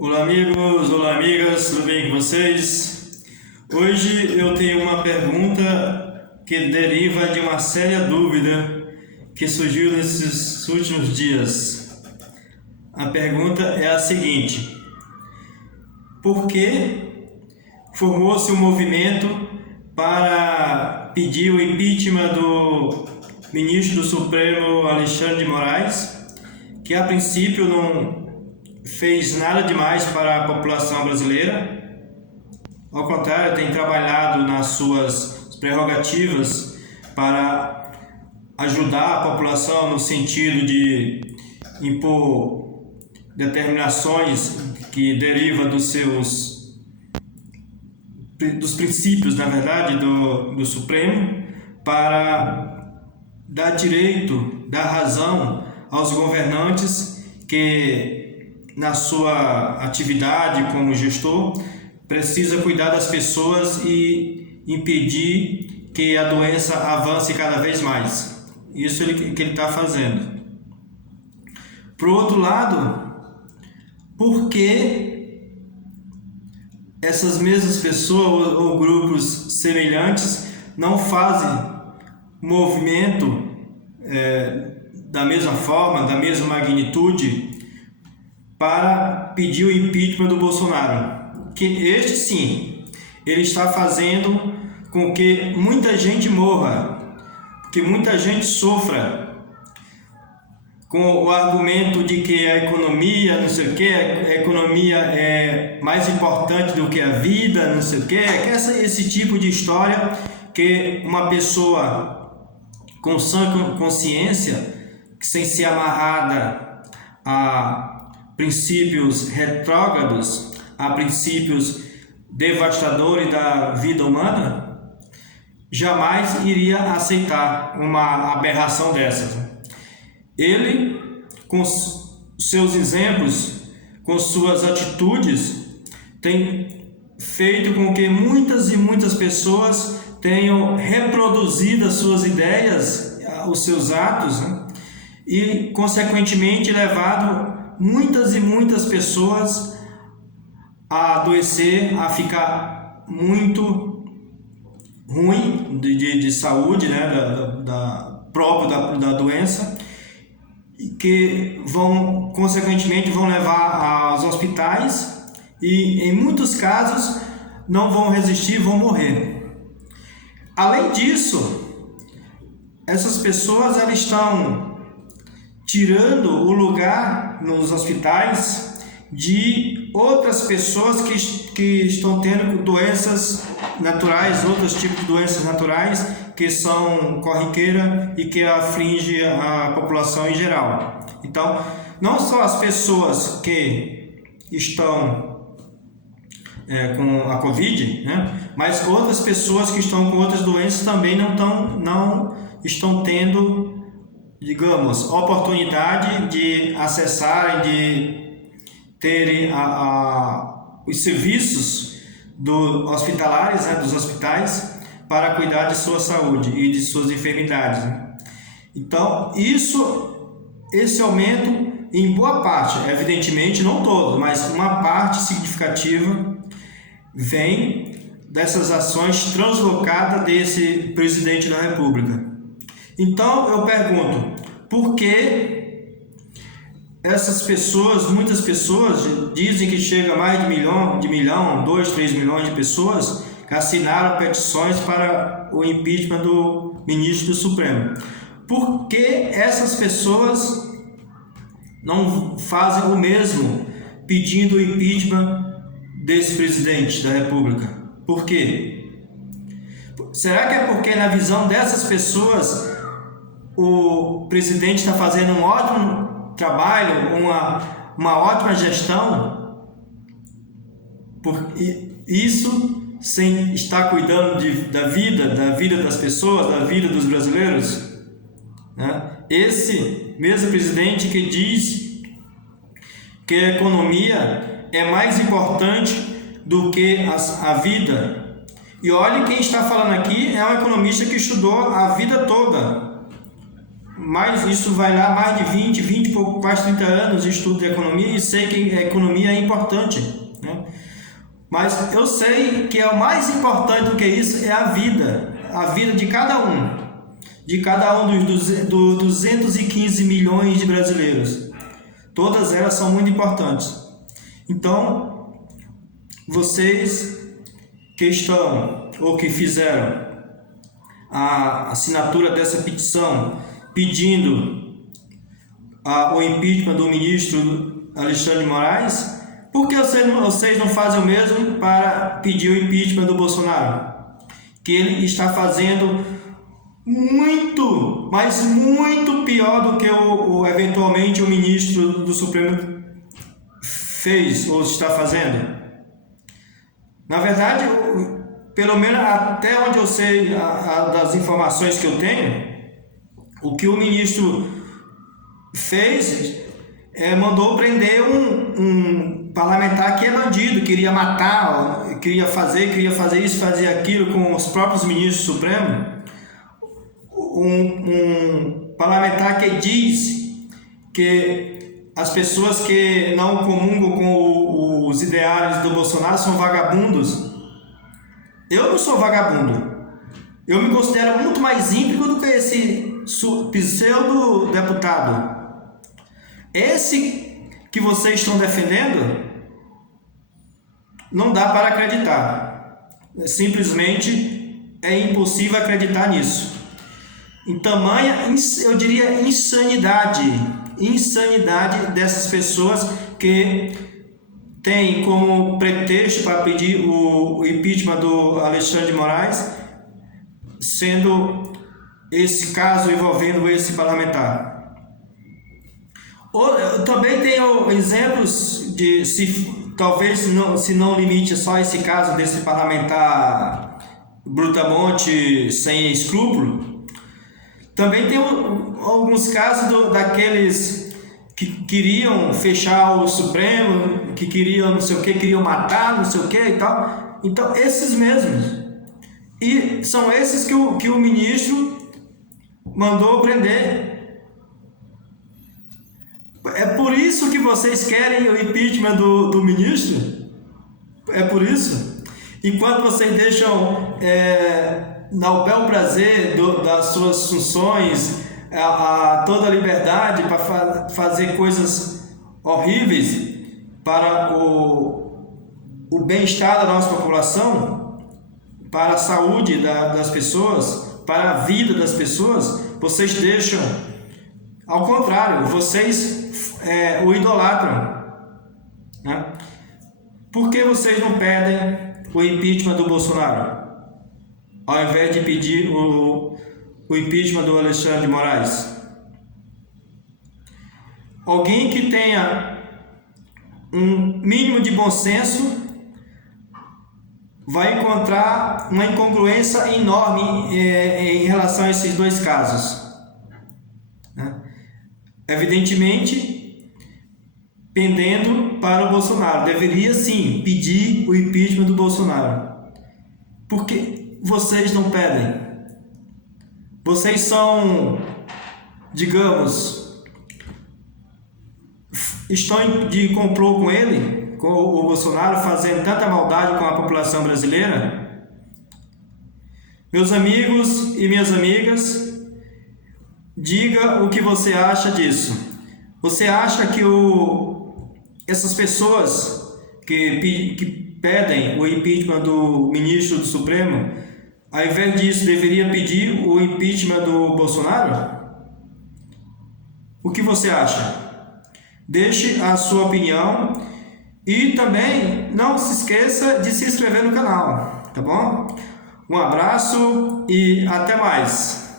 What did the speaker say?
Olá amigos, olá amigas, tudo bem com vocês? Hoje eu tenho uma pergunta que deriva de uma séria dúvida que surgiu nesses últimos dias. A pergunta é a seguinte: por que formou-se um movimento para pedir o impeachment do ministro do Supremo Alexandre de Moraes, que a princípio não fez nada demais para a população brasileira? Ao contrário, tem trabalhado nas suas prerrogativas para ajudar a população no sentido de impor determinações que derivam dos princípios, na verdade, do Supremo, para dar direito, dar razão aos governantes que, na sua atividade como gestor, precisa cuidar das pessoas e impedir que a doença avance cada vez mais. Isso que ele está fazendo. Por outro lado, por que essas mesmas pessoas ou grupos semelhantes não fazem movimento da mesma forma, da mesma magnitude, para pedir o impeachment do Bolsonaro? Que este sim, ele está fazendo com que muita gente morra, que muita gente sofra, com o argumento de que a economia, não sei o que, a economia é mais importante do que a vida, não sei o que, esse tipo de história que uma pessoa com sã consciência, sem ser amarrada a princípios retrógrados, a princípios devastadores da vida humana, jamais iria aceitar uma aberração dessas. Ele, com seus exemplos, com suas atitudes, tem feito com que muitas e muitas pessoas tenham reproduzido as suas ideias, os seus atos, né? E, consequentemente, levado muitas e muitas pessoas a adoecer, a ficar muito ruim de saúde, né, próprio da doença, que vão, consequentemente, vão levar aos hospitais e, em muitos casos, não vão resistir, vão morrer. Além disso, essas pessoas elas estão tirando o lugar nos hospitais de outras pessoas que estão tendo doenças naturais, outros tipos de doenças naturais que são corriqueira e que aflige a população em geral. Então, não só as pessoas que estão com a Covid, né, mas outras pessoas que estão com outras doenças também não estão tendo, digamos, oportunidade de acessarem, de terem os serviços hospitalares, né, dos hospitais, para cuidar de sua saúde e de suas enfermidades. Então, esse aumento, em boa parte, evidentemente não todo, mas uma parte significativa, vem dessas ações translocadas desse presidente da República. Então eu pergunto, por que essas pessoas, muitas pessoas, dizem que chega a mais de milhão, 2, 3 milhões de pessoas que assinaram petições para o impeachment do ministro do Supremo? Por que essas pessoas não fazem o mesmo pedindo o impeachment desse presidente da República? Por quê? Será que é porque, na visão dessas pessoas, o presidente está fazendo um ótimo trabalho, uma ótima gestão? Isso sem estar cuidando da vida das pessoas, da vida dos brasileiros, né? Esse mesmo presidente que diz que a economia é mais importante do que a vida. E olha, quem está falando aqui é um economista que estudou a vida toda. mas isso vai lá mais de 20 quase 30 anos de estudo de economia, e sei que a economia é importante, né? Mas eu sei que é o mais importante do que isso é a vida de cada um dos 215 milhões de brasileiros. Todas elas são muito importantes. Então, vocês que estão ou que fizeram a assinatura dessa petição pedindo o impeachment do ministro Alexandre de Moraes, por que vocês não fazem o mesmo para pedir o impeachment do Bolsonaro? Que ele está fazendo muito, mas muito pior do que eventualmente o ministro do Supremo fez ou está fazendo. Na verdade, pelo menos até onde eu sei das informações que eu tenho, o que o ministro fez mandou prender um parlamentar que é bandido, queria matar, queria fazer isso, fazer aquilo com os próprios ministros do Supremo. Um parlamentar que diz que as pessoas que não comungam com os ideais do Bolsonaro são vagabundos. Eu não sou vagabundo. Eu me considero muito mais íntegro do que esse pseudo-deputado. Esse que vocês estão defendendo, não dá para acreditar. Simplesmente é impossível acreditar nisso. Em tamanha, eu diria, insanidade dessas pessoas que têm como pretexto para pedir o impeachment do Alexandre de Moraes, sendo esse caso envolvendo esse parlamentar. Eu também tenho exemplos de, se não limite só esse caso desse parlamentar brutamonte sem escrúpulo, também tem alguns casos daqueles que queriam fechar o Supremo, que queriam não sei o que, queriam matar não sei o que e tal. Então, esses mesmos. E são esses que o ministro mandou prender. É por isso que vocês querem o impeachment do ministro? É por isso? Enquanto vocês deixam ao bel prazer das suas funções, toda a liberdade para fazer coisas horríveis para o bem-estar da nossa população, para a saúde das pessoas, para a vida das pessoas, vocês deixam, ao contrário, vocês o idolatram, né? Por que vocês não pedem o impeachment do Bolsonaro, ao invés de pedir o impeachment do Alexandre de Moraes? Alguém que tenha um mínimo de bom senso vai encontrar uma incongruência enorme em relação a esses dois casos, né? Evidentemente, pendendo para o Bolsonaro, deveria sim pedir o impeachment do Bolsonaro. Por que vocês não pedem? Vocês são, digamos, estão de complô com ele, com o Bolsonaro, fazendo tanta maldade com a população brasileira? Meus amigos e minhas amigas, diga o que você acha disso. Você acha que essas pessoas que pedem o impeachment do ministro do Supremo, ao invés disso, deveria pedir o impeachment do Bolsonaro? O que você acha? Deixe a sua opinião e também não se esqueça de se inscrever no canal, tá bom? Um abraço e até mais!